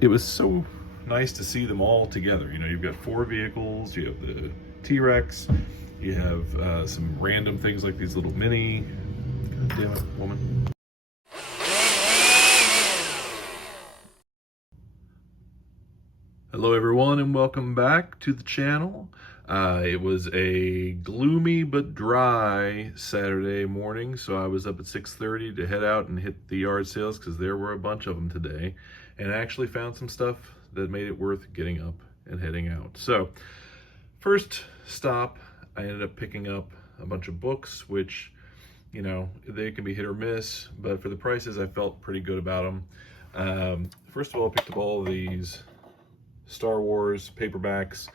it was so nice to see them all together. You know, you've got 4 vehicles, you have the T-Rex, you have some random things like these little mini, God damn it, woman. Hello everyone and welcome back to the channel. It was a gloomy but dry Saturday morning, so I was up at 6:30 to head out and hit the yard sales because there were a bunch of them today, and I actually found some stuff that made it worth getting up and heading out. So first stop, I ended up picking up a bunch of books, which, you know, they can be hit or miss, but for the prices I felt pretty good about them. First of all, I picked up all of these Star Wars paperbacks.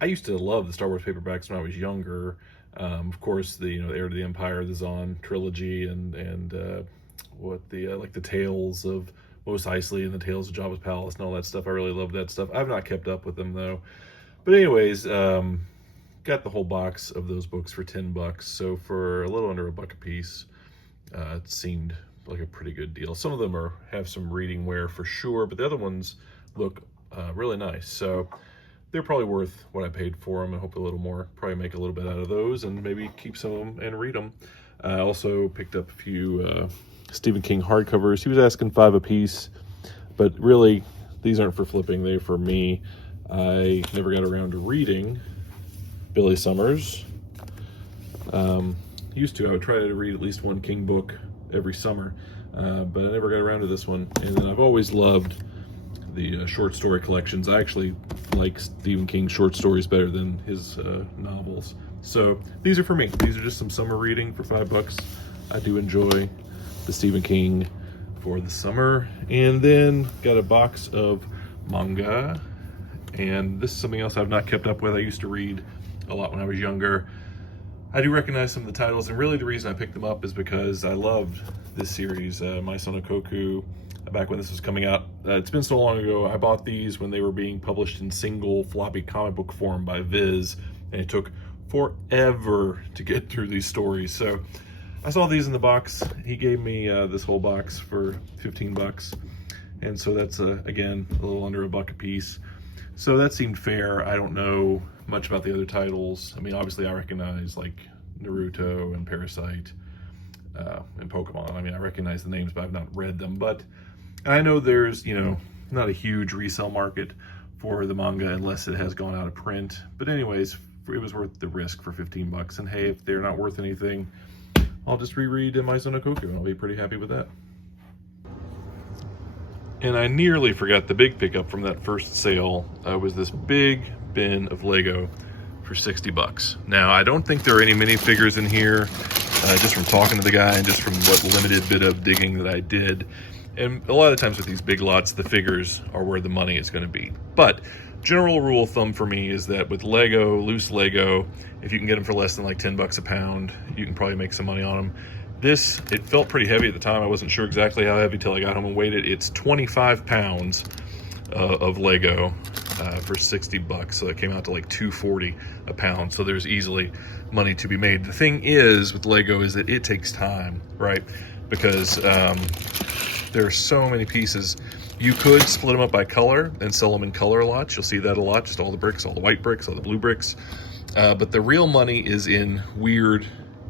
I used to love the Star Wars paperbacks when I was younger. Of course, the Heir to the Empire, the Zahn trilogy, and like the Tales of Mos Eisley and the Tales of Jabba's Palace and all that stuff. I really love that stuff. I've not kept up with them though. But anyways, got the whole box of those books for $10. So for a little under $1 a piece, it seemed like a pretty good deal. Some of them have some reading wear for sure, but the other ones look really nice. So they're probably worth what I paid for them, and hopefully a little more. Probably make a little bit out of those and maybe keep some of them and read them. I also picked up a few Stephen King hardcovers. He was asking $5 a piece, but really these aren't for flipping, they're for me. I never got around to reading Billy Summers. Used to. I would try to read at least one King book every summer, but I never got around to this one. And then I've always loved the short story collections. I actually like Stephen King's short stories better than his novels. So these are for me. These are just some summer reading for $5. I do enjoy the Stephen King for the summer. And then got a box of manga. And this is something else I've not kept up with. I used to read a lot when I was younger. I do recognize some of the titles, and really the reason I picked them up is because I loved this series, My Son Koku, back when this was coming out. It's been so long ago. I bought these when they were being published in single floppy comic book form by Viz, and it took forever to get through these stories. So I saw these in the box. He gave me this whole box for $15, and so that's again a little under $1 a piece. So that seemed fair. I don't know much about the other titles. I mean, obviously I recognize like Naruto and Parasite and Pokemon. I mean, I recognize the names, but I've not read them. But I know there's, not a huge resale market for the manga unless it has gone out of print. But anyways, it was worth the risk for $15. And hey, if they're not worth anything, I'll just reread My Son Koku, and I'll be pretty happy with that. And I nearly forgot the big pickup from that first sale. Was this big bin of Lego for $60. Now, I don't think there are any minifigures in here, just from talking to the guy and just from what limited bit of digging that I did. And a lot of times with these big lots, the figures are where the money is going to be. But general rule of thumb for me is that with Lego, loose Lego, if you can get them for less than like $10 a pound, you can probably make some money on them. This, it felt pretty heavy at the time. I wasn't sure exactly how heavy till I got home and weighed it. It's 25 pounds of Lego for $60. So that came out to like $2.40 a pound. So there's easily money to be made. The thing is with Lego is that it takes time, right? Because there are so many pieces. You could split them up by color and sell them in color lots. You'll see that a lot, just all the bricks, all the white bricks, all the blue bricks. But the real money is in weird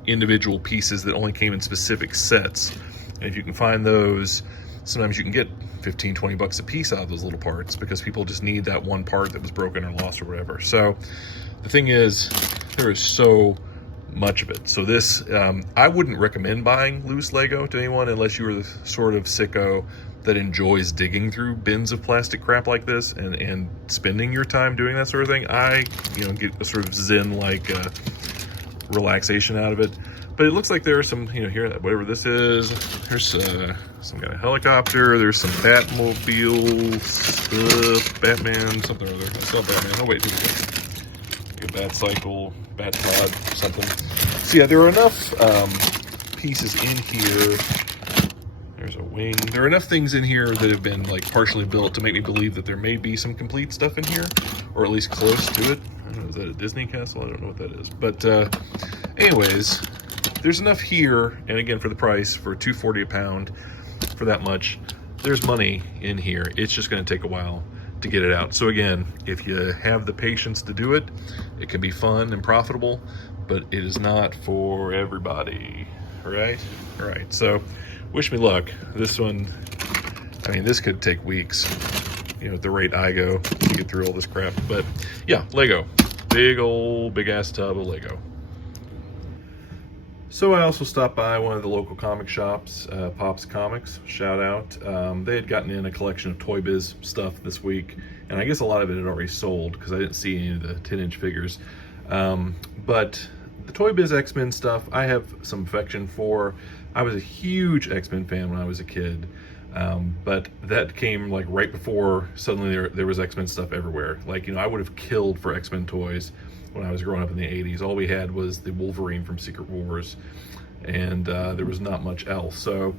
individual pieces that only came in specific sets. And if you can find those, sometimes you can get $15-20 a piece out of those little parts because people just need that one part that was broken or lost or whatever. So the thing is, there is so much of it. So this, I wouldn't recommend buying loose Lego to anyone unless you were the sort of sicko that enjoys digging through bins of plastic crap like this and spending your time doing that sort of thing. I, get a sort of zen-like relaxation out of it. But it looks like there are some, here, whatever this is, there's some kind of helicopter, there's some Batmobile stuff, Batman, something or other. It's not Batman. Oh wait, here we go. Like a Bat Cycle, Bat Pod, something. So yeah, there are enough pieces in here. There's a wing. There are enough things in here that have been like partially built to make me believe that there may be some complete stuff in here, or at least close to it. I don't know, is that a Disney castle? I don't know what that is. But anyways, there's enough here, and again for the price, for $2.40 a pound, for that much, there's money in here. It's just going to take a while to get it out. So again, if you have the patience to do it, it can be fun and profitable, but it is not for everybody, right? All right, so wish me luck. This one, I mean, this could take weeks, you know, at the rate I go to get through all this crap. But yeah, Lego, big ass tub of Lego. So I also stopped by one of the local comic shops, Pop's Comics, shout out. They had gotten in a collection of Toy Biz stuff this week, and I guess a lot of it had already sold because I didn't see any of the 10-inch figures. But the Toy Biz X-Men stuff, I have some affection for. I was a huge X-Men fan when I was a kid, but that came like right before suddenly there was X-Men stuff everywhere. Like, you know, I would have killed for X-Men toys when I was growing up in the 80s. All we had was the Wolverine from Secret Wars, and there was not much else. So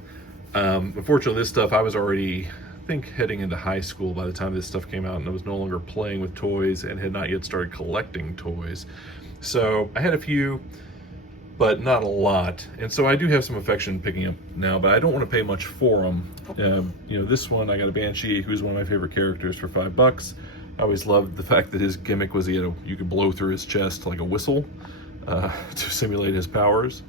unfortunately, this stuff, I was already, I think, heading into high school by the time this stuff came out, and I was no longer playing with toys and had not yet started collecting toys. So I had a few, but not a lot. And so I do have some affection picking up now, but I don't want to pay much for them. You know, this one, I got a Banshee, who's one of my favorite characters, for $5. I always loved the fact that his gimmick was you could blow through his chest like a whistle to simulate his powers.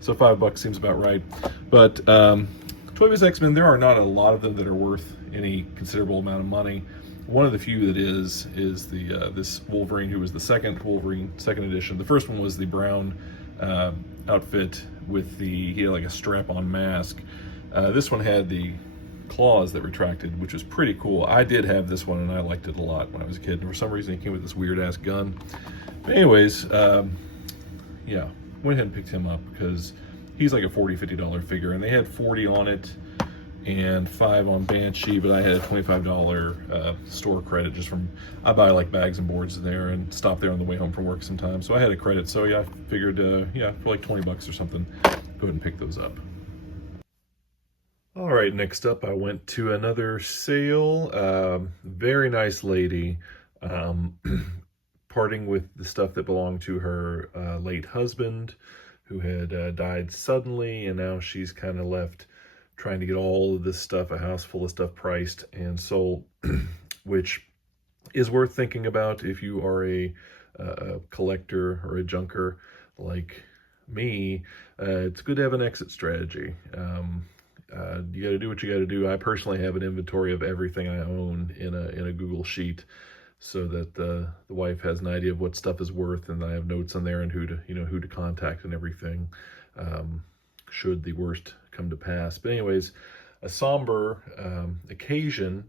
So $5 seems about right. But Toy Biz X-Men, there are not a lot of them that are worth any considerable amount of money. One of the few that is the this Wolverine, who was the second Wolverine, second edition. The first one was the brown outfit with he had like a strap-on mask. This one had the claws that retracted, which was pretty cool. I did have this one and I liked it a lot when I was a kid, and for some reason it came with this weird ass gun. But anyways, yeah, went ahead and picked him up because he's like a $40-50 figure, and they had 40 on it and 5 on Banshee, but I had a $25 store credit just from, I buy like bags and boards there and stop there on the way home from work sometimes, so I had a credit. So yeah, I figured yeah, for like $20 or something, go ahead and pick those up. All right, next up, I went to another sale. Very nice lady, parting with the stuff that belonged to her late husband, who had died suddenly, and now she's kind of left trying to get all of this stuff, a house full of stuff, priced and sold, which is worth thinking about if you are a collector or a junker like me. It's good to have an exit strategy. You got to do what you got to do. I personally have an inventory of everything I own in a Google sheet, so that the wife has an idea of what stuff is worth, and I have notes on there and who to contact and everything, should the worst come to pass. But anyways, a somber occasion,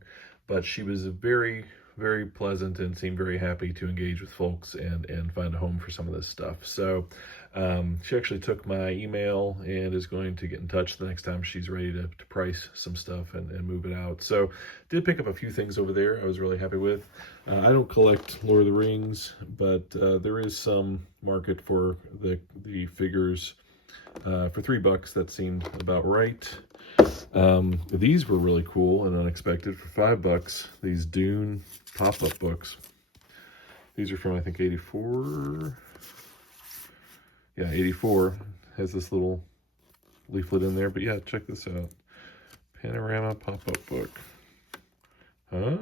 but she was very, very pleasant and seemed very happy to engage with folks and find a home for some of this stuff. So she actually took my email and is going to get in touch the next time she's ready to price some stuff and move it out. So did pick up a few things over there I was really happy with. I don't collect Lord of the Rings, but there is some market for the figures. For $3, that seemed about right. These were really cool and unexpected. For $5, these Dune pop-up books. These are from, I think, 84. Yeah, 84. Has this little leaflet in there. But yeah, check this out. Panorama pop-up book. Huh?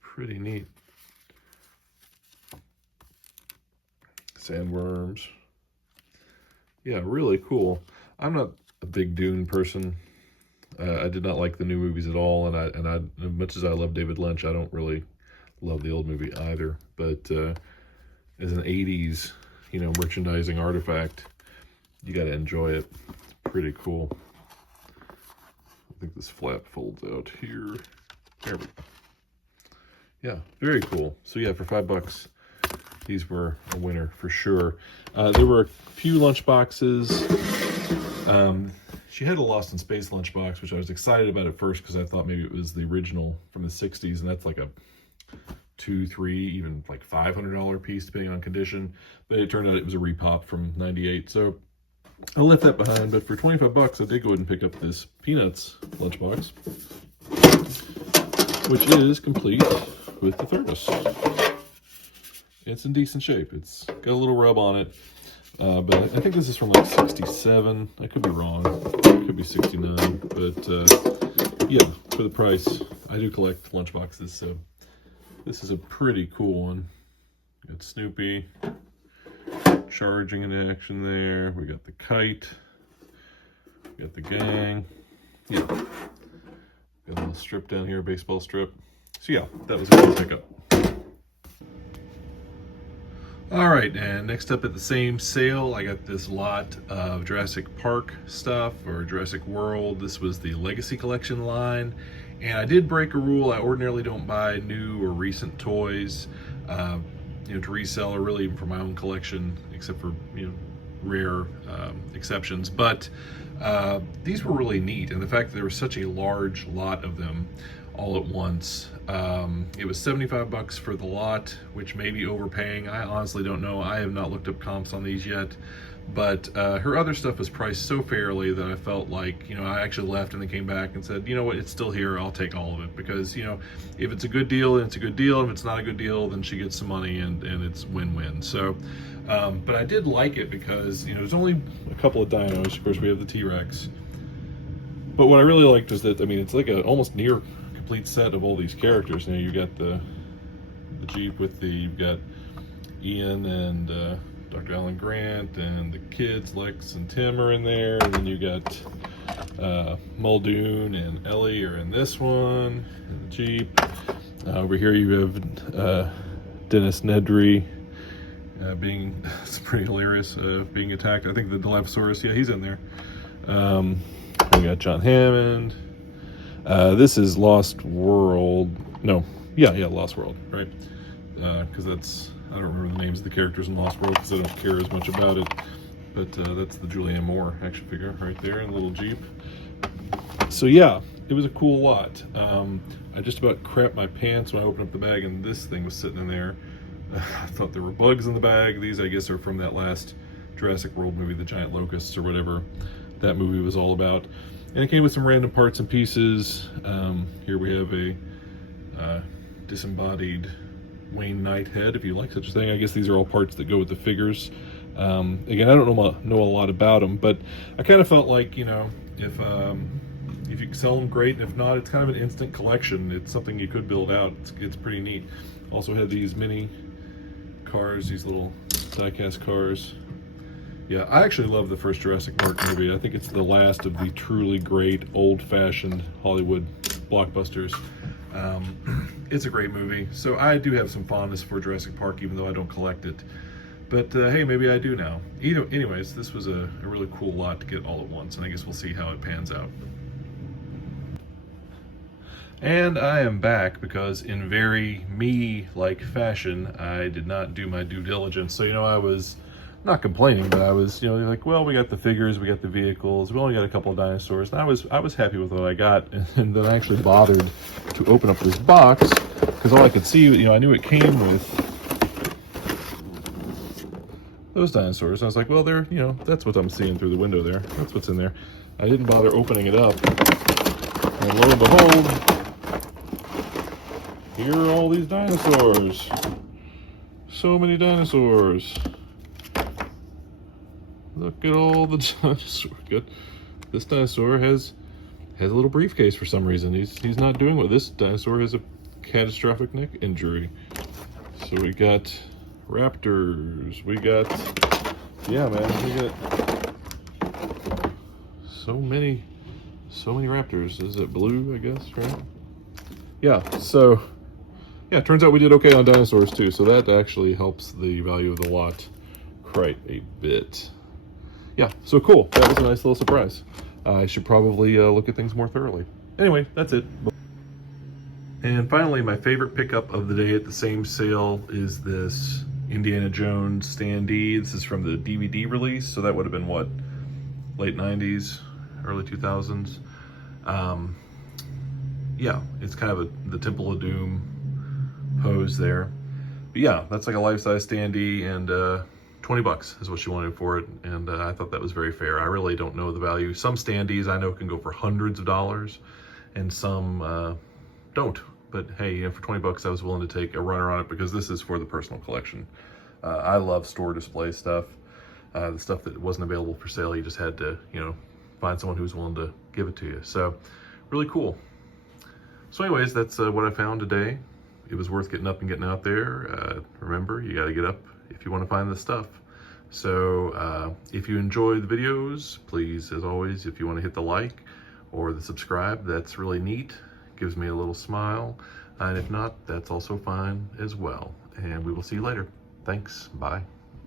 Pretty neat. Sandworms. Yeah, really cool. I'm not a big Dune person. I did not like the new movies at all, and I as much as I love David Lynch, I don't really love the old movie either. But as an 80s, merchandising artifact, you got to enjoy it. It's pretty cool. I think this flap folds out here. There we go. Yeah, very cool. So yeah, for $5, these were a winner for sure. There were a few lunch boxes. She had a Lost in Space lunchbox, which I was excited about at first because I thought maybe it was the original from the 60s, and that's like a $200, $300, even like $500 piece depending on condition. But it turned out it was a repop from '98, so I left that behind. But for $25, I did go ahead and pick up this Peanuts lunchbox, which is complete with the thermos. It's in decent shape. It's got a little rub on it. But I think this is from like 67. I could be wrong. It could be 69. But yeah, for the price, I do collect lunchboxes, so this is a pretty cool one. Got Snoopy charging in action there. We got the kite. We got the gang. Yeah. Got a little strip down here, baseball strip. So yeah, that was a cool pickup. All right, and next up at the same sale, I got this lot of Jurassic Park stuff, or Jurassic World. This was the Legacy Collection line. And I did break a rule. I ordinarily don't buy new or recent toys, to resell, or really even for my own collection, except for, rare exceptions. But these were really neat, and the fact that there was such a large lot of them all at once. It was 75 bucks for the lot, which may be overpaying. I honestly don't know. I have not looked up comps on these yet, but her other stuff was priced so fairly that I felt like, I actually left and then came back and said, you know what, it's still here, I'll take all of it, because, if it's a good deal, then it's a good deal. If it's not a good deal, then she gets some money, and it's win-win. So, but I did like it because, there's only a couple of dinos. Of course, we have the T-Rex. But what I really liked was that, it's like a almost near complete set of all these characters. You got the Jeep with you've got Ian and Dr. Alan Grant, and the kids, Lex and Tim, are in there. And then you got Muldoon and Ellie are in this one, in the Jeep. Over here you have Dennis Nedry being, it's pretty hilarious, being attacked. I think the Dilophosaurus, yeah, he's in there. We got John Hammond. This is Lost World. No, yeah, Lost World, right? Because I don't remember the names of the characters in Lost World because I don't care as much about it. But that's the Julianne Moore action figure right there in the little Jeep. So yeah, it was a cool lot. I just about crapped my pants when I opened up the bag and this thing was sitting in there. I thought there were bugs in the bag. These, I guess, are from that last Jurassic World movie, the giant locusts or whatever that movie was all about. And it came with some random parts and pieces. Here we have a disembodied Wayne Knight head, if you like such a thing. I guess these are all parts that go with the figures. Again, I don't know a lot about them, but I kind of felt like, if you can sell them, great. If not, it's kind of an instant collection. It's something you could build out. It's pretty neat. Also had these mini cars, these little die-cast cars. Yeah, I actually love the first Jurassic Park movie. I think it's the last of the truly great old-fashioned Hollywood blockbusters. It's a great movie. So I do have some fondness for Jurassic Park, even though I don't collect it. But hey, maybe I do now. Anyways, this was a really cool lot to get all at once, and I guess we'll see how it pans out. And I am back because in very me-like fashion, I did not do my due diligence. So, I was not complaining, but I was, like, well, we got the figures, we got the vehicles, we only got a couple of dinosaurs, and I was happy with what I got. And then I actually bothered to open up this box because all I could see, I knew it came with those dinosaurs. I was like, well, they're, that's what I'm seeing through the window there. That's what's in there. I didn't bother opening it up. And lo and behold, here are all these dinosaurs. So many dinosaurs. Look at all the dinosaurs. Good. This dinosaur has a little briefcase for some reason. He's not doing well. This dinosaur has a catastrophic neck injury. So we got raptors. We got, yeah, man, we got so many raptors. Is it blue, I guess, right? Yeah, so yeah, it turns out we did okay on dinosaurs too. So that actually helps the value of the lot quite a bit. Yeah, so cool. That was a nice little surprise. I should probably look at things more thoroughly. Anyway, that's it. And finally, my favorite pickup of the day at the same sale is this Indiana Jones standee. This is from the DVD release, so that would have been what, late 90s, early 2000s. Yeah, it's kind of the Temple of Doom pose there. But yeah, that's like a life-size standee, and 20 bucks is what she wanted for it, and I thought that was very fair. I really don't know the value. Some standees I know can go for hundreds of dollars, and some don't. But hey, for 20 bucks, I was willing to take a runner on it because this is for the personal collection. I love store display stuff. The stuff that wasn't available for sale, you just had to, you know, find someone who was willing to give it to you. So really cool. So anyways, that's what I found today. It was worth getting up and getting out there. Remember, you got to get up if you want to find this stuff. So if you enjoy the videos, please, as always, if you want to hit the like or the subscribe, that's really neat. Gives me a little smile. And if not, that's also fine as well. And we will see you later. Thanks. Bye.